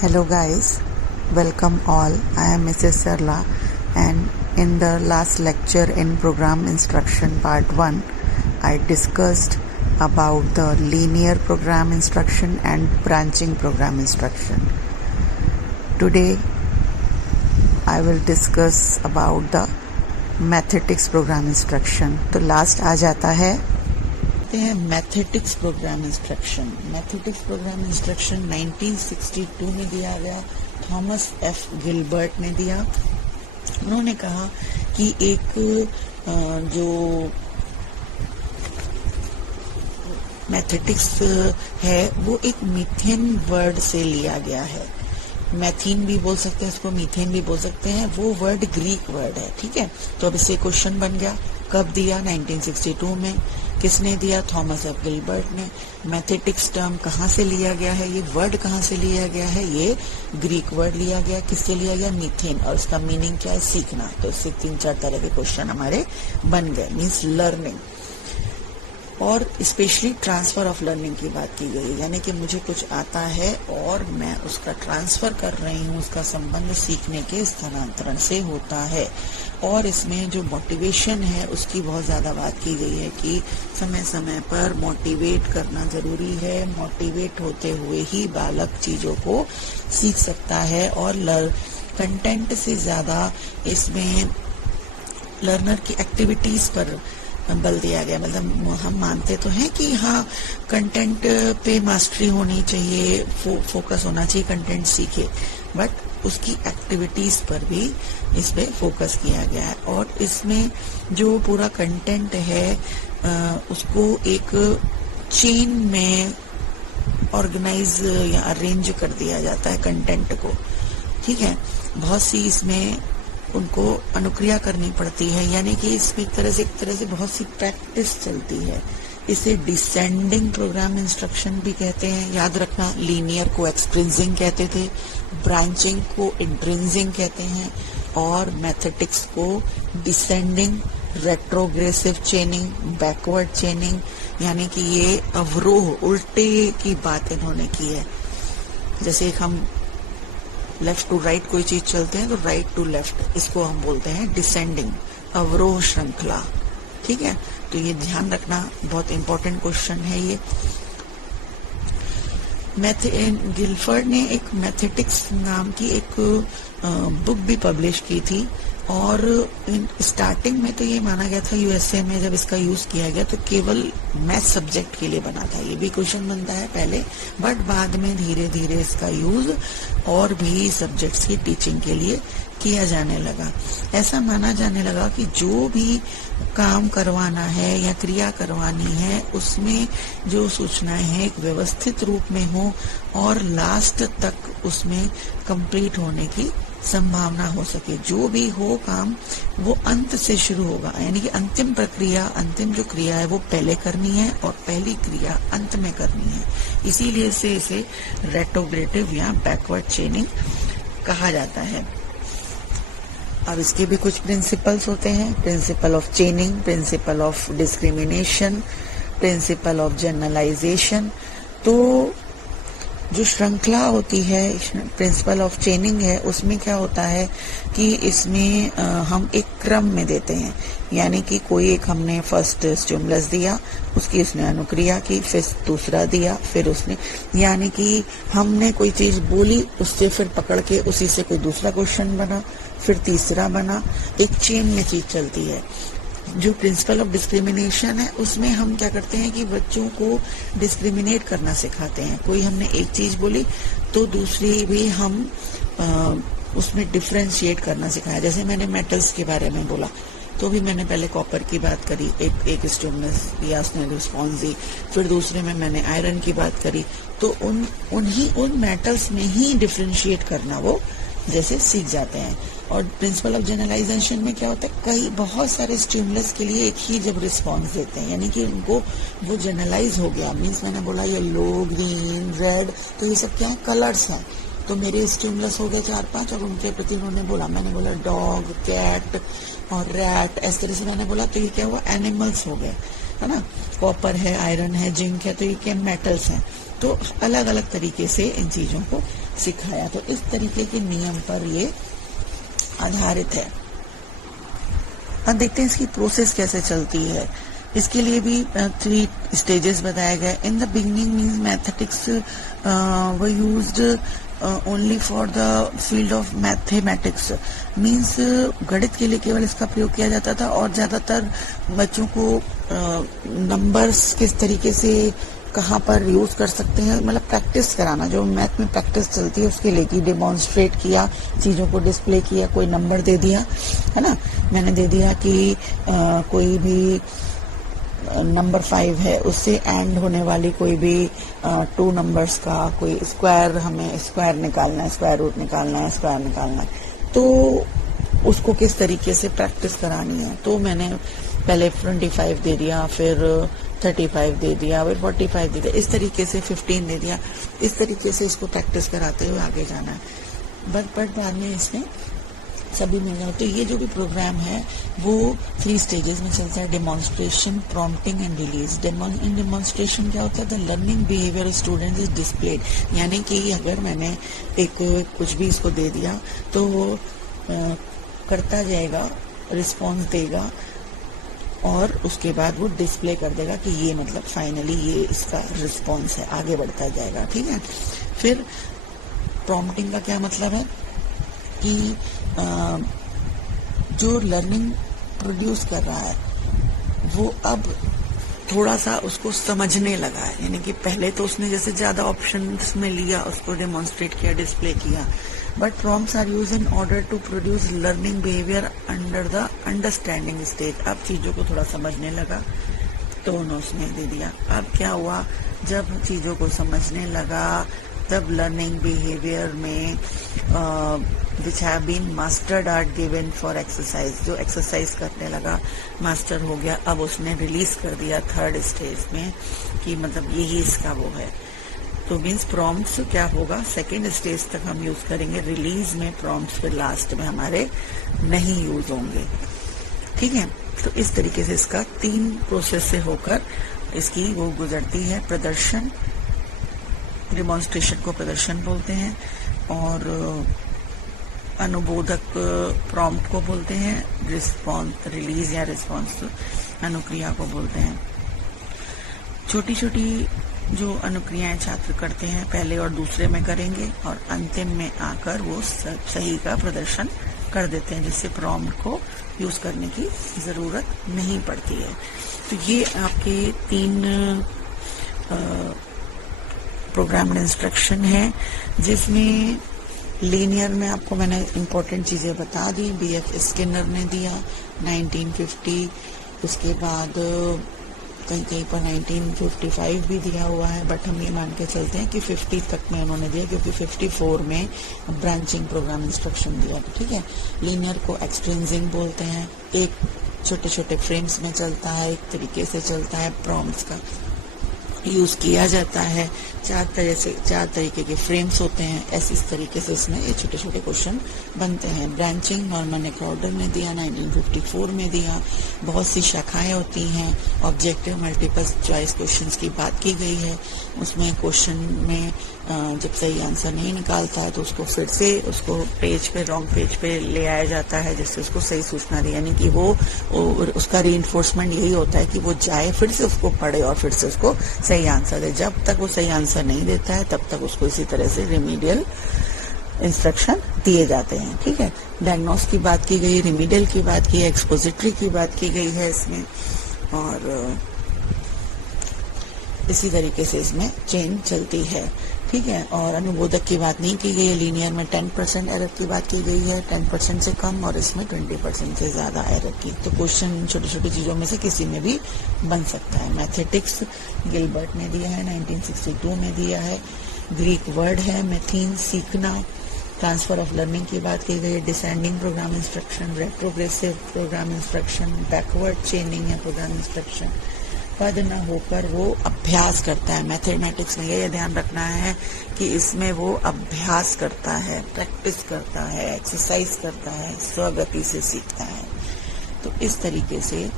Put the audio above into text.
Hello guys, welcome all. I am Mrs. Sarla, and in the last lecture in program instruction part 1, I discussed about the linear program instruction and branching program instruction. Today I will discuss about the mathetics program instruction. तो last आ जाता है mathetics program instruction. Mathetics program instruction 1962 में दिया गया. Thomas F Gilbert ने दिया. उन्होंने कहा कि एक जो मैथेटिक्स है वो एक मीथेन वर्ड से लिया गया है. मैथीन भी बोल सकते हैं उसको, मीथेन भी बोल सकते हैं. वो वर्ड ग्रीक वर्ड है. ठीक है, तो अब इससे क्वेश्चन बन गया. कब दिया? 1962 में. किसने दिया? थॉमस एफ गिलबर्ट ने. मैथेटिक्स टर्म कहाँ से लिया गया है? ये वर्ड कहाँ से लिया गया है? ये ग्रीक वर्ड लिया गया. किससे लिया गया? मीथेन. और इसका मीनिंग क्या है? सीखना. तो इससे 3-4 तरह के क्वेश्चन हमारे बन गए. Means learning. और स्पेशली ट्रांसफर ऑफ लर्निंग की बात की गई, यानी कि मुझे कुछ आता है और मैं उसका ट्रांसफर कर रही हूँ. उसका संबंध सीखने के स्थानांतरण से होता है. और इसमें जो मोटिवेशन है उसकी बहुत ज्यादा बात की गई है कि समय समय पर मोटिवेट करना जरूरी है. मोटिवेट होते हुए ही बालक चीजों को सीख सकता है. और कंटेंट से ज्यादा इसमें लर्नर की एक्टिविटीज पर बल दिया गया. मतलब हम मानते तो हैं कि हाँ, कंटेंट पे मास्टरी होनी चाहिए, फोकस होना चाहिए, कंटेंट सीखे, बट उसकी एक्टिविटीज पर भी इस पे फोकस किया गया है. और इसमें जो पूरा कंटेंट है उसको एक चेन में ऑर्गेनाइज या अरेंज कर दिया जाता है कंटेंट को. ठीक है, बहुत सी इसमें उनको अनुक्रिया करनी पड़ती है, यानी कि इसमें एक तरह से बहुत सी प्रैक्टिस चलती है. इसे डिसेंडिंग प्रोग्राम इंस्ट्रक्शन भी कहते हैं. याद रखना, लीनियर को एक्सट्रिंसिंग कहते थे, ब्रांचिंग को इंट्रिंसिंग कहते हैं, और मैथेटिक्स को डिसेंडिंग, रेट्रोग्रेसिव चेनिंग, बैकवर्ड चेनिंग, यानी कि ये अवरोह उल्टे की बात इन्होंने की है. जैसे हम लेफ्ट टू राइट कोई चीज चलते हैं तो राइट टू लेफ्ट, इसको हम बोलते हैं डिसेंडिंग, अवरोह श्रृंखला. ठीक है, तो ये ध्यान रखना, बहुत इंपॉर्टेंट क्वेश्चन है ये. गिलफर्ड ने एक मैथेटिक्स नाम की एक बुक भी पब्लिश की थी. और स्टार्टिंग में तो ये माना गया था यूएसए में जब इसका यूज किया गया तो केवल मैथ सब्जेक्ट के लिए बना था. ये भी क्वेश्चन बनता है पहले, बट बाद में धीरे धीरे इसका यूज और भी सब्जेक्ट्स की टीचिंग के लिए किया जाने लगा. ऐसा माना जाने लगा कि जो भी काम करवाना है या क्रिया करवानी है उसमें जो सूचनाएं हैं एक व्यवस्थित रूप में हो और लास्ट तक उसमें कंप्लीट होने की संभावना हो सके. जो भी हो काम वो अंत से शुरू होगा, यानी कि अंतिम प्रक्रिया, अंतिम जो क्रिया है वो पहले करनी है और पहली क्रिया अंत में करनी है. इसीलिए से इसे रेट्रोग्रेटिव या बैकवर्ड चेनिंग कहा जाता है. अब इसके भी कुछ प्रिंसिपल्स होते हैं. Principle of chaining, principle of discrimination, principle of generalization. तो जो श्रृंखला होती है, प्रिंसिपल ऑफ चेनिंग है, उसमें क्या होता है कि इसमें हम एक क्रम में देते हैं. यानी कि कोई एक हमने फर्स्ट स्टिमुलस दिया, उसकी उसने अनुक्रिया की, फिर दूसरा दिया, फिर उसने, यानी कि हमने कोई चीज बोली, उससे फिर पकड़ के उसी से कोई दूसरा क्वेश्चन बना, फिर तीसरा बना. एक चेन में चीज चलती है. जो प्रिंसिपल ऑफ डिस्क्रिमिनेशन है उसमें हम क्या करते हैं कि बच्चों को डिस्क्रिमिनेट करना सिखाते हैं. कोई हमने एक चीज बोली तो दूसरी भी हम उसमें डिफ्रेंशिएट करना सिखाया. जैसे मैंने मेटल्स के बारे में बोला तो भी मैंने पहले कॉपर की बात करी, एक स्टिमुलस दिया, उसने रिस्पॉन्स दी. फिर दूसरे में मैंने आयरन की बात करी. तो उन मेटल्स में ही डिफ्रेंशिएट करना वो जैसे सीख जाते हैं. और प्रिंसिपल ऑफ जनरलाइजेशन में क्या होता है, बहुत सारे स्टिमुलस के लिए एक ही जब रिस्पॉन्स देते हैं, यानी कि उनको वो जनरलाइज हो गया. मीन्स मैंने बोला येलो, ग्रीन, रेड, तो ये सब क्या है, कलर्स हैं. तो मेरे स्टिमुलस हो गए 4-5 और उनके प्रति उन्होंने बोला, मैंने बोला डॉग, कैट और रैट, इस तरह से मैंने बोला, तो ये क्या हुआ, एनिमल्स हो गए, है ना. कॉपर है, आयरन है, जिंक है, तो ये क्या मेटल्स हैं. तो अलग अलग तरीके से इन चीजों को सिखाया। तो इस तरीके के नियम पर ये आधारित है। अब देखते हैं इसकी प्रोसेस कैसे चलती है। इसके लिए भी 3 स्टेजेस बताए गए। In the beginning means mathematics were used only for the field of mathematics, means गणित के लिए केवल इसका प्रयोग किया जाता था, और ज्यादातर बच्चों को नंबर्स किस तरीके से कहाँ पर यूज कर सकते हैं, मतलब प्रैक्टिस कराना, जो मैथ में प्रैक्टिस चलती है उसके लिए की डेमोन्स्ट्रेट किया, चीजों को डिस्प्ले किया, कोई नंबर दे दिया है ना, मैंने दे दिया कि कोई भी नंबर 5 है, उससे एंड होने वाली कोई भी 2 नंबर्स का कोई स्क्वायर, हमें स्क्वायर निकालना है, स्क्वायर रूट निकालना है, स्क्वायर निकालना है, तो उसको किस तरीके से प्रैक्टिस करानी है। तो मैंने पहले 25 दे दिया, फिर 35 दे दिया, फिर 45 दे दिया, इस तरीके से 15 दे दिया, इस तरीके से इसको प्रैक्टिस कराते हुए आगे जाना है। बट बाद में इसमें सभी मिल जाओ। तो ये जो भी प्रोग्राम है वो 3 स्टेजेस में चलता है, demonstration, prompting and release. In demonstration क्या होता है, the learning behaviour student is displayed, यानी कि अगर मैंने एक कुछ भी इसको दे दिया तो वो करता जाएगा, रिस्पॉन्स देगा, और उसके बाद वो डिस्प्ले कर देगा कि ये मतलब फाइनली ये इसका रिस्पॉन्स है, आगे बढ़ता जाएगा। ठीक है। फिर प्रॉम्प्टिंग का क्या मतलब है कि जो लर्निंग प्रोड्यूस कर रहा है वो अब थोड़ा सा उसको समझने लगा है, यानी कि पहले तो उसने जैसे ज्यादा ऑप्शंस में लिया, उसको डेमोन्स्ट्रेट किया, डिस्प्ले किया, but prompts are used in order to produce learning behaviour under the understanding stage. अब चीजों को थोड़ा समझने लगा तो उसने दे दिया। अब क्या हुआ, जब चीजों को समझने लगा तब लर्निंग बिहेवियर में which have been mastered are given for exercise, जो एक्सरसाइज करने लगा मास्टर हो गया। अब उसने रिलीज कर दिया 3rd स्टेज में कि मतलब यही इसका वो है। तो मीन्स प्रॉम्प्ट्स क्या होगा, 2nd स्टेज तक हम यूज करेंगे, रिलीज में प्रॉम्प्ट्स फिर लास्ट में हमारे नहीं यूज होंगे। ठीक है। तो इस तरीके से इसका 3 प्रोसेस से होकर इसकी वो गुजरती है। प्रदर्शन, डेमोन्स्ट्रेशन को प्रदर्शन बोलते हैं, और अनुबोधक प्रॉम्प्ट को बोलते हैं, रिस्पॉन्स रिलीज या रिस्पॉन्स अनुक्रिया को बोलते हैं। छोटी छोटी जो अनुक्रियाएं छात्र करते हैं पहले और दूसरे में करेंगे, और अंतिम में आकर वो सही का प्रदर्शन कर देते हैं, जिससे प्रॉम्प्ट को यूज करने की जरूरत नहीं पड़ती है। तो ये आपके 3 प्रोग्राम्ड इंस्ट्रक्शन है, जिसमें लीनियर में आपको मैंने इंपॉर्टेंट चीजें बता दी। BF स्किनर ने दिया 1950, उसके बाद कहीं कहीं पर 1955 भी दिया हुआ है, बट हम ये मान के चलते हैं कि 50 तक में उन्होंने दिया, क्योंकि 54 में ब्रांचिंग प्रोग्राम इंस्ट्रक्शन दिया। ठीक है। लीनियर को एक्सट्रिंसिक बोलते हैं, एक छोटे छोटे फ्रेम्स में चलता है, एक तरीके से चलता है, प्रॉम्प्ट्स का यूज किया जाता है, 4 तरीके के फ्रेम्स होते हैं, ऐसे इस तरीके से इसमें ये छोटे छोटे क्वेश्चन बनते हैं। ब्रांचिंग नॉर्मन नेक्रॉर्डर ने दिया 1954 में दिया। बहुत सी शाखाएं होती हैं, ऑब्जेक्टिव मल्टीपल चॉइस क्वेश्चंस की बात की गई है। उसमें क्वेश्चन में जब सही आंसर नहीं निकालता है तो उसको फिर से उसको पेज पे, रॉन्ग पेज पे ले आया जाता है, जिससे उसको सही सूचना दी, यानी कि वो उसका रीइंफोर्समेंट यही होता है कि वो जाए, फिर से उसको पढ़े और फिर से उसको सही आंसर दे। जब तक वो सही आंसर नहीं देता है तब तक उसको इसी तरह से रिमीडियल इंस्ट्रक्शन दिए जाते हैं। ठीक है। डायग्नोस की बात की गई, रिमीडियल की बात की, एक्सपोजिटरी की बात की गई है इसमें, और इसी तरीके से इसमें चेन चलती है। ठीक है। और अनुबोधक की बात नहीं की गई है। लीनियर में 10% एरर की बात की गई है, 10% से कम, और इसमें 20% से ज्यादा एरर की। तो क्वेश्चन छोटी छोटी चीजों में से किसी में भी बन सकता है। मैथेटिक्स गिलबर्ट ने दिया है, 1962 में दिया है। ग्रीक वर्ड है मैथीन, सीखना। ट्रांसफर ऑफ लर्निंग की बात की गई है। Descending programme instruction, retrogressive programme instruction, backward चेनिंग है प्रोग्राम इंस्ट्रक्शन। पद न होकर वो अभ्यास करता है। मैथमेटिक्स में ये ध्यान रखना है कि इसमें वो अभ्यास करता है, प्रैक्टिस करता है, एक्सरसाइज करता है, स्वगति से सीखता है। तो इस तरीके से